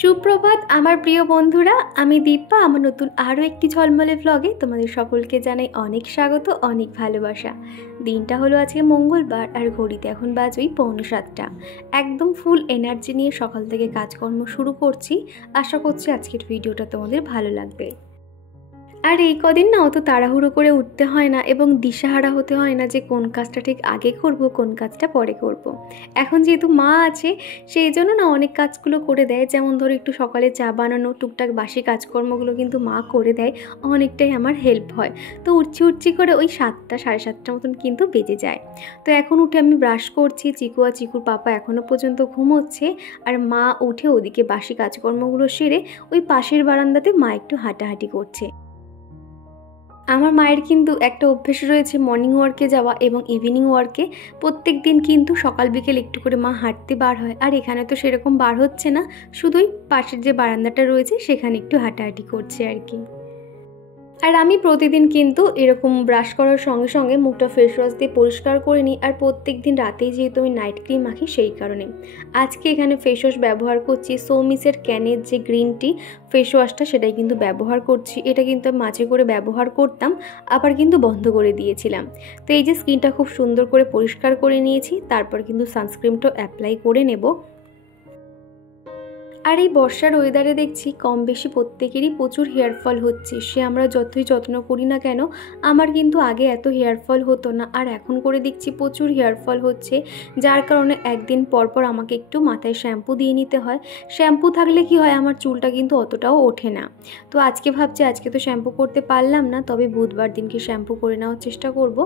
সুপ্রভাত আমার প্রিয় বন্ধুরা, আমি দীপা। আমার নতুন আরও একটি ঝলমলে ভ্লগে তোমাদের সকলকে জানাই অনেক স্বাগত, অনেক ভালোবাসা। দিনটা হলো আজকে মঙ্গলবার, আর ঘড়িতে এখন বাজে 6:45। একদম ফুল এনার্জি নিয়ে সকাল থেকে কাজকর্ম শুরু করছি। আশা করছি আজকের ভিডিওটা তোমাদের ভালো লাগবে। আর এই কদিন না অত তাড়াহুড়ো করে উঠতে হয় না এবং দিশাহারা হতে হয় না যে কোন কাজটা ঠিক আগে করব, কোন কাজটা পরে করব। এখন যেহেতু মা আছে সেই জন্য না অনেক কাজগুলো করে দেয়। যেমন ধরো একটু সকালে চা বানানো, টুকটাক বাসি কাজকর্মগুলো কিন্তু মা করে দেয়, অনেকটাই আমার হেল্প হয়। তো উঠছি করে ওই 7টা সাড়ে 7টার মতন কিন্তু বেজে যায়। তো এখন উঠে আমি ব্রাশ করছি। চিকু আর চিকুর পাপা এখনও পর্যন্ত ঘুমোচ্ছে, আর মা উঠে ওদিকে বাসি কাজকর্মগুলো সেরে ওই পাশের বারান্দাতে মা একটু হাঁটাহাঁটি করছে। আমার মায়ের কিন্তু একটা অভ্যেস রয়েছে মর্নিং ওয়ার্কে যাওয়া এবং ইভিনিং ওয়ার্কে। প্রত্যেক দিন কিন্তু সকাল বিকেল একটু করে মা হাঁটতে বার হয়, আর এখানে তো সেরকম বার হচ্ছে না, শুধুই পাশের যে বারান্দাটা রয়েছে সেখানে একটু হাঁটাহাঁটি করছে আর কি। আর আমি প্রতিদিন কিন্তু এরকম ব্রাশ করার সঙ্গে সঙ্গে মুখটা ফেস ওয়াশ দিয়ে পরিষ্কার করে নিই। আর প্রত্যেক দিন রাতেই যেহেতু আমি নাইট ক্রিম মাখি সেই কারণে আজকে এখানে ফেস ওয়াশ ব্যবহার করছি। সোমিসের ক্যানের যে গ্রিন টি ফেস ওয়াশটা সেটাই কিন্তু ব্যবহার করছি। এটা কিন্তু আমি মাঝে করে ব্যবহার করতাম, আবার কিন্তু বন্ধ করে দিয়েছিলাম। তো এই যে স্কিনটা খুব সুন্দর করে পরিষ্কার করে নিয়েছি, তারপর কিন্তু সানস্ক্রিনটাও অ্যাপ্লাই করে নেব। আর এই বর্ষার ওয়েদারে দেখছি কম বেশি প্রত্যেকেরই প্রচুর হেয়ারফল হচ্ছে। সে আমরা যতই যত্ন করি না কেন, আমার কিন্তু আগে এত হেয়ারফল হতো না, আর এখন করে দেখছি প্রচুর হেয়ারফল হচ্ছে। যার কারণে একদিন পর পর আমাকে একটু মাথায় শ্যাম্পু দিয়ে নিতে হয়। শ্যাম্পু থাকলে কি হয়, আমার চুলটা কিন্তু অতটাও ওঠে না। তো আজকে ভাবছি আজকে তো শ্যাম্পু করতে পারলাম না, তবে বুধবার দিনকে শ্যাম্পু করে নেওয়ার চেষ্টা করব।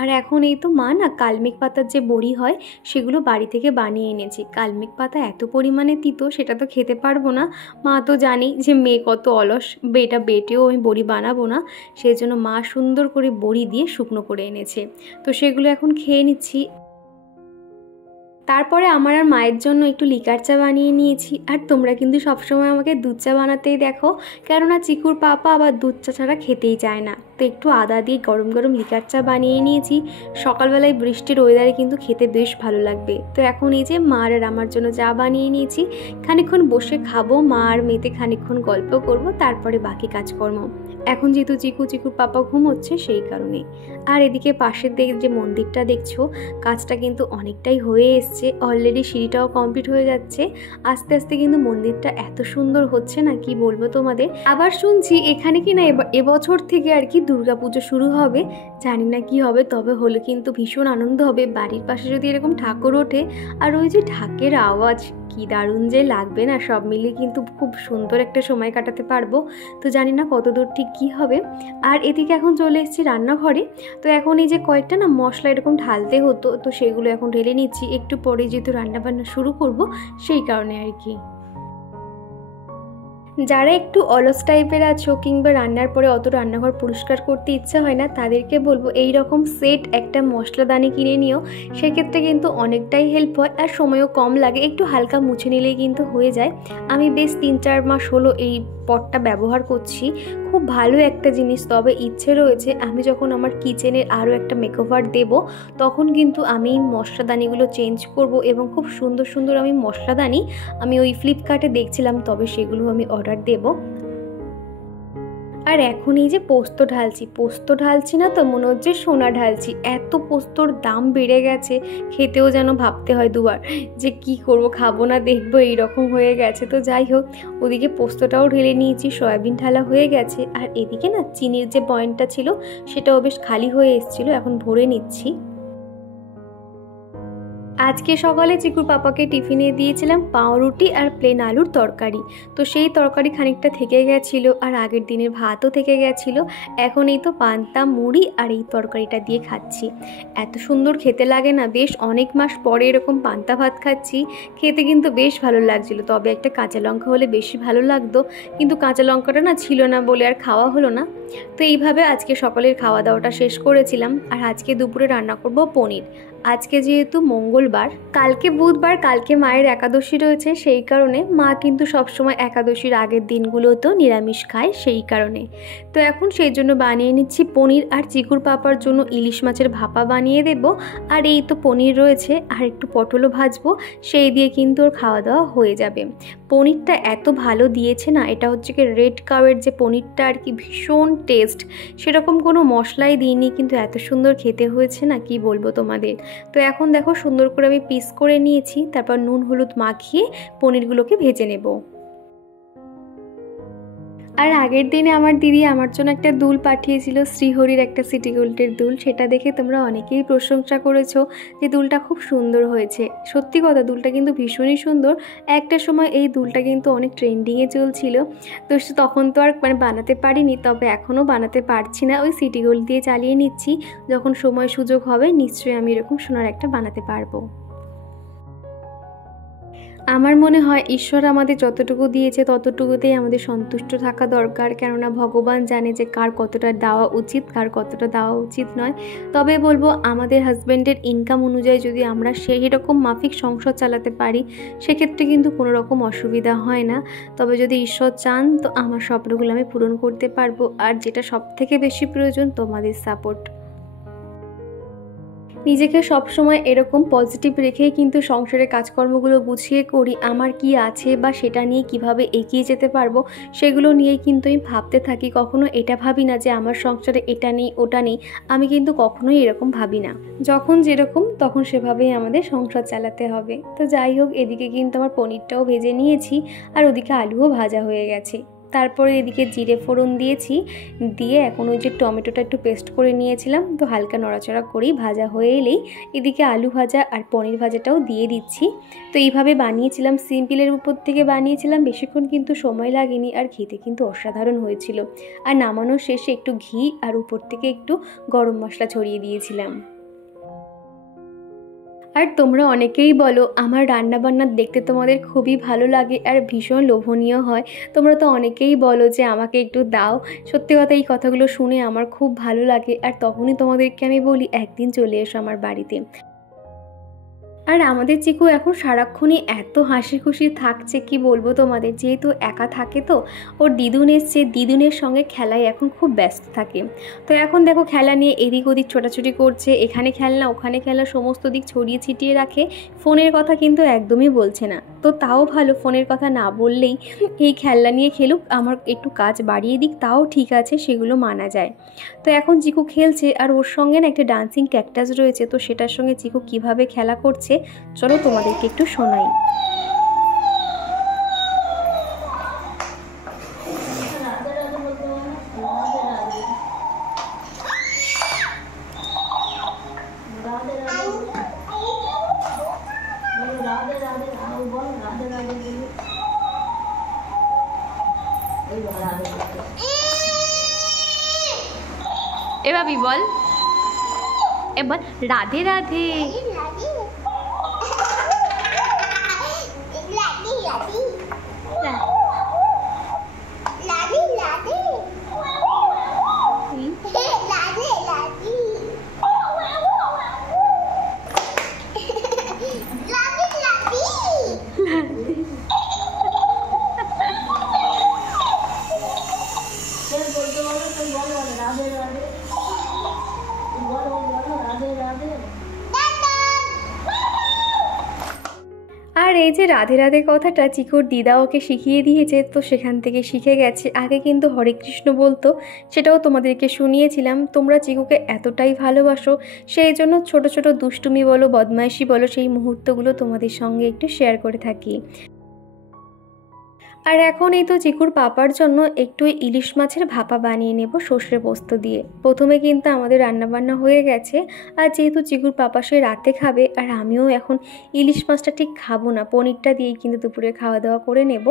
আর এখন এই তো মা না কালমেঘ পাতার যে বড়ি হয় সেগুলো বাড়ি থেকে বানিয়ে এনেছি। কালমেঘ পাতা এত পরিমাণে তিতো, সেটা তো খেতে পারবো না। মা তো জানি যে মেয়ে কত অলস, এটা বেটেও আমি বড়ি বানাবো না, সেই জন্য মা সুন্দর করে বড়ি দিয়ে শুকনো করে এনেছে। তো সেগুলো এখন খেয়ে নিচ্ছি। তারপরে আমার আর মায়ের জন্য একটু লিকার চা বানিয়ে নিয়েছি। আর তোমরা কিন্তু সবসময় আমাকে দুধ চা বানাতেই দেখো, কেননা চিকুর পাপা আবার দুধ চা ছাড়া খেতেই চায় না। তো একটু আদা দিয়ে গরম গরম লিকার চা বানিয়ে নিয়েছি। সকালবেলায় বৃষ্টির ওয়েদারে কিন্তু খেতে বেশ ভালো লাগবে। তো এখন এই যে মার আর আমার জন্য চা বানিয়ে নিয়েছি, খানিকক্ষণ বসে খাবো, মা আর মেয়েতে খানিকক্ষণ গল্প করব, তারপরে বাকি কাজকর্ম। এখন যেহেতু চিকুর পাপা ঘুমোচ্ছে সেই কারণে। আর এদিকে পাশের দিকে যে মন্দিরটা দেখছো, কাজটা কিন্তু অনেকটাই হয়ে এসছে। অলরেডি সিঁড়িটাও কমপ্লিট হয়ে যাচ্ছে। আস্তে আস্তে কিন্তু মন্দিরটা এত সুন্দর হচ্ছে না, কি বলবো তোমাদের। আবার শুনছি এখানে কি না এবছর থেকে আর কি দুর্গাপুজো শুরু হবে। জানি না কি হবে, তবে হলে কিন্তু ভীষণ আনন্দ হবে। বাড়ির পাশে যদি এরকম ঠাকুর ওঠে, আর ওই যে ঢাকের আওয়াজ, কি দারুণ যে লাগবে না। সব মিলিয়ে কিন্তু খুব সুন্দর একটা সময় কাটাতে পারবো। তো জানি না কতদূর ঠিক কী হবে। আর এদিকে এখন চলে এসেছি রান্নাঘরে। তো এখন এই যে কয়েকটা না মশলা এরকম ঢালতে হতো, তো সেগুলো এখন ঢেলে নিচ্ছি। একটু পরে যেহেতু রান্নাবান্না শুরু করব সেই কারণে আর কি। যারা একটু অলস টাইপের আছো কিংবা রান্নার পরে অত রান্নাঘর পরিষ্কার করতে ইচ্ছা হয় না, তাদেরকে বলবো এই রকম সেট একটা মশলাদানি কিনে নিও। সেক্ষেত্রে কিন্তু অনেকটাই হেল্প হয়, আর সময়ও কম লাগে। একটু হালকা মুছে নিলেই কিন্তু হয়ে যায়। আমি বেশ 3-4 মাস হলো এই পটটা ব্যবহার করছি। খুব ভালো একটা জিনিস। তবে ইচ্ছে রয়েছে আমি যখন আমার কিচেনের আরও একটা মেকওভার দেব, তখন কিন্তু আমি মশলাদানিগুলো চেঞ্জ করব এবং খুব সুন্দর সুন্দর আমি মশলাদানি আমি ওই ফ্লিপকার্টে দেখছিলাম, তবে সেগুলো আমি অর্ডার দেব। আর এখন এই যে পোস্ত ঢালছি না তো মনে হচ্ছে সোনা ঢালছি। এত পোস্তর দাম বেড়ে গেছে, খেতেও যেন ভাবতে হয় দুবার যে কি করব, খাবো না দেখবো, এইরকম হয়ে গেছে। তো যাই হোক, ওদিকে পোস্তটাও ঢেলে নিয়েছি, সয়াবিন ঢালা হয়ে গেছে। আর এদিকে না চিনির যে পয়েন্টটা ছিল সেটাও বেশ খালি হয়ে এসেছিলো, এখন ভরে নিচ্ছি। আজকে সকালে চিকুর পাপাকে টিফিনে দিয়েছিলাম পাউরুটি আর প্লেন আলুর তরকারি। তো সেই তরকারি খানিকটা থেকে গেছিলো, আর আগের দিনের ভাতও থেকে গেছিলো। এখন এই তো পান্তা মুড়ি আর এই তরকারিটা দিয়ে খাচ্ছি। এত সুন্দর খেতে লাগে না, বেশ অনেক মাস পরে এরকম পান্তা ভাত খাচ্ছি। খেতে কিন্তু বেশ ভালো লাগছিলো, তবে একটা কাঁচা লঙ্কা হলে বেশি ভালো লাগতো, কিন্তু কাঁচা লঙ্কাটা না ছিল না বলে আর খাওয়া হলো না। তো এইভাবে আজকে সকালের খাওয়া দাওয়াটা শেষ করেছিলাম। আর আজকে দুপুরে রান্না করব পনির। আজকে যেহেতু মঙ্গলবার, কালকে বুধবার, কালকে মায়ের একাদশী রয়েছে, সেই কারণে মা কিন্তু সবসময় একাদশীর আগের দিনগুলোতেও নিরামিষ খায়, সেই কারণে। তো এখন সেই জন্য বানিয়ে নিচ্ছি পনির, আর চিকুর পাপার জন্য ইলিশ মাছের ভাপা বানিয়ে দেব। আর এই তো পনির রয়েছে, আর একটু পটলও ভাজবো, সেই দিয়ে কিন্তু ওর খাওয়া দাওয়া হয়ে যাবে। পনিরটা এত ভালো দিয়েছে না, এটা হচ্ছে কি রেড কাউয়ের যে পনিরটা আর কি, ভীষণ টেস্ট। সেরকম কোনো মশলাই দিইনি, কিন্তু এত সুন্দর খেতে হয়েছে না, কি বলবো তোমাদের। তো এখন দেখো সুন্দর করে আমি পিস করে নিয়েছি, তারপর নুন হলুদ মাখিয়ে পনিরগুলোকে ভেজে নেব। আর আগের দিনে আমার দিদি আমার জন্য একটা দুল পাঠিয়েছিল, শ্রীহরির একটা সিটি গোল্ডের দুল। সেটা দেখে তোমরা অনেকেই প্রশংসা করেছো যে দুলটা খুব সুন্দর হয়েছে। সত্যি কথা, দুলটা কিন্তু ভীষণই সুন্দর। একটা সময় এই দুলটা কিন্তু অনেক ট্রেন্ডিংয়ে চলছিল, তো তখন তো আর বানাতে পারিনি, তবে এখনও বানাতে পারছি না, ওই সিটি গোল্ড দিয়ে চালিয়ে নিচ্ছি। যখন সময় সুযোগ হবে নিশ্চয়ই আমি এরকম সোনার একটা বানাতে পারবো। আমার মনে হয় ঈশ্বর আমাদের যতটুকু দিয়েছে ততটুকুতেই আমাদের সন্তুষ্ট থাকা দরকার, কেননা ভগবান জানে যে কার কতটা দেওয়া উচিত, কার কতটা দেওয়া উচিত নয়। তবে বলবো, আমাদের হাজব্যান্ডের ইনকাম অনুযায়ী যদি আমরা সেই রকম মাফিক সংসার চালাতে পারি, সেক্ষেত্রে কিন্তু কোনো রকম অসুবিধা হয় না। তবে যদি ঈশ্বর চান তো আমার স্বপ্নগুলো আমি পূরণ করতে পারবো। আর যেটা সবথেকে বেশি প্রয়োজন, তোমাদের সাপোর্ট। নিজেকে সবসময় এরকম পজিটিভ রেখেই কিন্তু সংসারের কাজকর্মগুলো গুছিয়ে করি। আমার কি আছে বা সেটা নিয়ে কিভাবে এগিয়ে যেতে পারবো, সেগুলো নিয়েই কিন্তু আমি ভাবতে থাকি। কখনো এটা ভাবি না যে আমার সংসারে এটা নেই ওটা নেই, আমি কিন্তু কখনোই এরকম ভাবি না। যখন যেরকম তখন সেভাবেই আমাদের সংসার চালাতে হবে। তো যাই হোক, এদিকে কিন্তু আমার পনিরটাও ভেজে নিয়েছি, আর ওদিকে আলুও ভাজা হয়ে গেছে। তারপরে এদিকে জিরে ফোড়ন দিয়েছি, দিয়ে এখন ওই যে টমেটোটা একটু পেস্ট করে নিয়েছিলাম, তো হালকা নড়াচড়া করেই ভাজা হয়ে এলেই এদিকে আলু ভাজা আর পনির ভাজাটাও দিয়ে দিচ্ছি। তো এইভাবে বানিয়েছিলাম, সিম্পলের উপর থেকে বানিয়েছিলাম, বেশিক্ষণ কিন্তু সময় লাগেনি, আর খেতে কিন্তু অসাধারণ হয়েছিল। আর নামানোর শেষে একটু ঘি আর উপর থেকে একটু গরম মশলা ছড়িয়ে দিয়েছিলাম। আর তোমরা অনেকেই বলো আমার রান্নাবান্না দেখতে তোমাদের খুবই ভালো লাগে আর ভীষণ লোভনীয় হয়। তোমরা তো অনেকেই বলো যে আমাকে একটু দাও। সত্যি কথা, এই কথাগুলো শুনে আমার খুব ভালো লাগে, আর তখনই তোমাদেরকে আমি বলি একদিন চলে এসো আমার বাড়িতে। আর আমাদের চিকু এখন সারাক্ষণই এত হাসি খুশি থাকছে, কি বলবো তোমাদের। যেহেতু একা থাকে, তো ওর দিদুন এসছে, দিদুনের সঙ্গে খেলায় এখন খুব ব্যস্ত থাকে। তো এখন দেখো খেলা নিয়ে এদিক ওদিক ছোটাছুটি করছে, এখানে খেলনা ওখানে খেলনা সমস্ত দিক ছড়িয়ে ছিটিয়ে রাখে। ফোনের কথা কিন্তু একদমই বলছে না। তো তাও ভালো, ফোনের কথা না বললেই এই খেলনা নিয়ে খেলুক, আমার একটু কাজ বাড়িয়ে দিক, তাও ঠিক আছে, সেগুলো মানা যায়। তো এখন চিকু খেলছে, আর ওর সঙ্গে না একটা ডান্সিং ক্যাকটাস রয়েছে, তো সেটার সঙ্গে চিকু কিভাবে খেলা করছে চলো তোমাদেরকে একটু শোনাই। এ ভাবি বল, এবার রাধে রাধে। আর এই যে রাধে রাধে কথাটা চিকুর দিদা ওকে শিখিয়ে দিয়েছে, তো সেখান থেকে শিখে গেছে। আগে কিন্তু হরে কৃষ্ণ বলতো, সেটাও তোমাদেরকে শুনিয়েছিলাম। তোমরা চিকুকে এতটাই ভালোবাসো, সেই জন্য ছোট ছোট দুষ্টুমি বলো, বদমাইশি বলো, সেই মুহূর্তগুলো তোমাদের সঙ্গে একটু শেয়ার করে থাকি। আর এখন এই তো চিকুর পাপার জন্য একটু ইলিশ মাছের ভাপা বানিয়ে নেব সর্ষে পোস্ত দিয়ে। প্রথমে কিন্তু আমাদের রান্নাবান্না হয়ে গেছে, আর যেহেতু চিকুর পাপা সে রাতে খাবে, আর আমিও এখন ইলিশ মাছটা ঠিক খাবো না, পনিরটা দিয়েই কিন্তু দুপুরে খাওয়া দাওয়া করে নেব।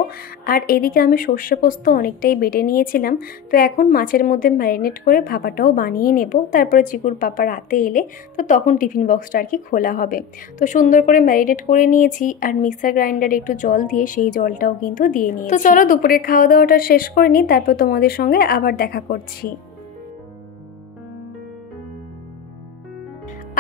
আর এদিকে আমি সর্ষে পোস্ত অনেকটাই বেটে নিয়েছিলাম, তো এখন মাছের মধ্যে ম্যারিনেট করে ভাপাটাও বানিয়ে নেব। তারপরে চিকুর পাপা রাতে এলে তো তখন টিফিন বক্সটা আর কি খোলা হবে। তো সুন্দর করে ম্যারিনেট করে নিয়েছি, আর মিক্সার গ্রাইন্ডারে একটু জল দিয়ে সেই জলটাও কিন্তু দিয়ে নিয়েছি। তো চলো দুপুরের খাওয়া দাওয়াটা শেষ করে নিই, তারপর তোমাদের সঙ্গে আবার দেখা করছি।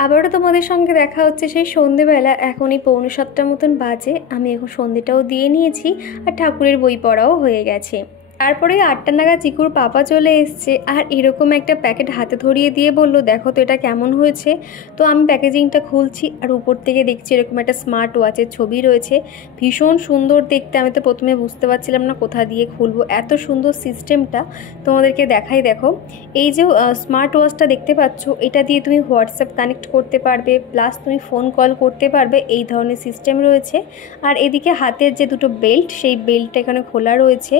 আবারও তোমাদের সঙ্গে দেখা হচ্ছে সেই সন্ধেবেলা। এখন এই 6:45 মতন বাজে। আমি এখন সন্ধেটাও দিয়ে নিয়েছি আর ঠাকুরের বই পড়াও হয়ে গেছে। তারপরে 8টা নাগাদ চিকুর পাপা চলে এসছে আর এরকম একটা প্যাকেট হাতে ধরিয়ে দিয়ে বললো, দেখো তো এটা কেমন হয়েছে। তো আমি প্যাকেজিংটা খুলছি আর উপর থেকে দেখছি এরকম একটা স্মার্ট ওয়াচের ছবি রয়েছে, ভীষণ সুন্দর দেখতে। আমি তো প্রথমে বুঝতে পারছিলাম না কোথা দিয়ে খুলবো, এত সুন্দর সিস্টেমটা। তোমাদেরকে দেখাই, দেখো এই যে স্মার্ট ওয়াচটা দেখতে পাচ্ছ, এটা দিয়ে তুমি হোয়াটসঅ্যাপ কানেক্ট করতে পারবে, প্লাস তুমি ফোন কল করতে পারবে, এই ধরনের সিস্টেম রয়েছে। আর এদিকে হাতের যে দুটো বেল্ট, সেই বেল্টটা এখানে খোলা রয়েছে।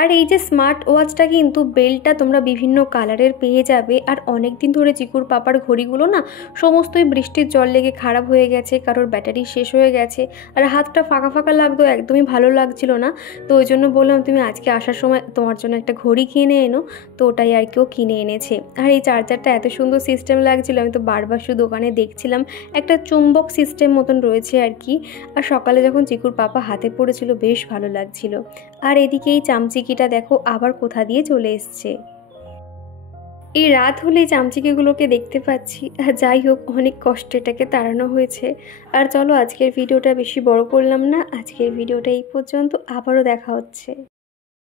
আর এই যে স্মার্ট ওয়াচটা কিন্তু বেল্টটা তোমরা বিভিন্ন কালারের পেয়ে যাবে। আর অনেক দিন ধরে চিকুর পাপার ঘড়িগুলো না সমস্তই বৃষ্টির জল লেগে খারাপ হয়ে গেছে, কারোর ব্যাটারি শেষ হয়ে গেছে আর হাতটা ফাঁকা ফাঁকা লাগতো, একদমই ভালো লাগছিল না। তো ওই জন্য বললাম তুমি আজকে আসার সময় তোমার জন্য একটা ঘড়ি কিনে এনো। তো ওটাই আর কেউ কিনে এনেছে। আর এই চার্জারটা এত সুন্দর সিস্টেম লাগছিল, আমি তো বারবার শুধু দোকানে দেখছিলাম। একটা চুম্বক সিস্টেম মতন রয়েছে আর কি। আর সকালে যখন চিকুর পাপা হাতে পড়েছিল বেশ ভালো লাগছিল। আর এদিকে এই চামচিকিটা দেখো আবার কোথা দিয়ে চলে এসছে। এই রাত হলে চামচিকিগুলোকে দেখতে পাচ্ছি। আর যাই হোক, অনেক কষ্ট এটাকে তাড়ানো হয়েছে। আর চলো আজকের ভিডিওটা বেশি বড় করলাম না, আজকের ভিডিওটা এই পর্যন্ত। আবারও দেখা হচ্ছে।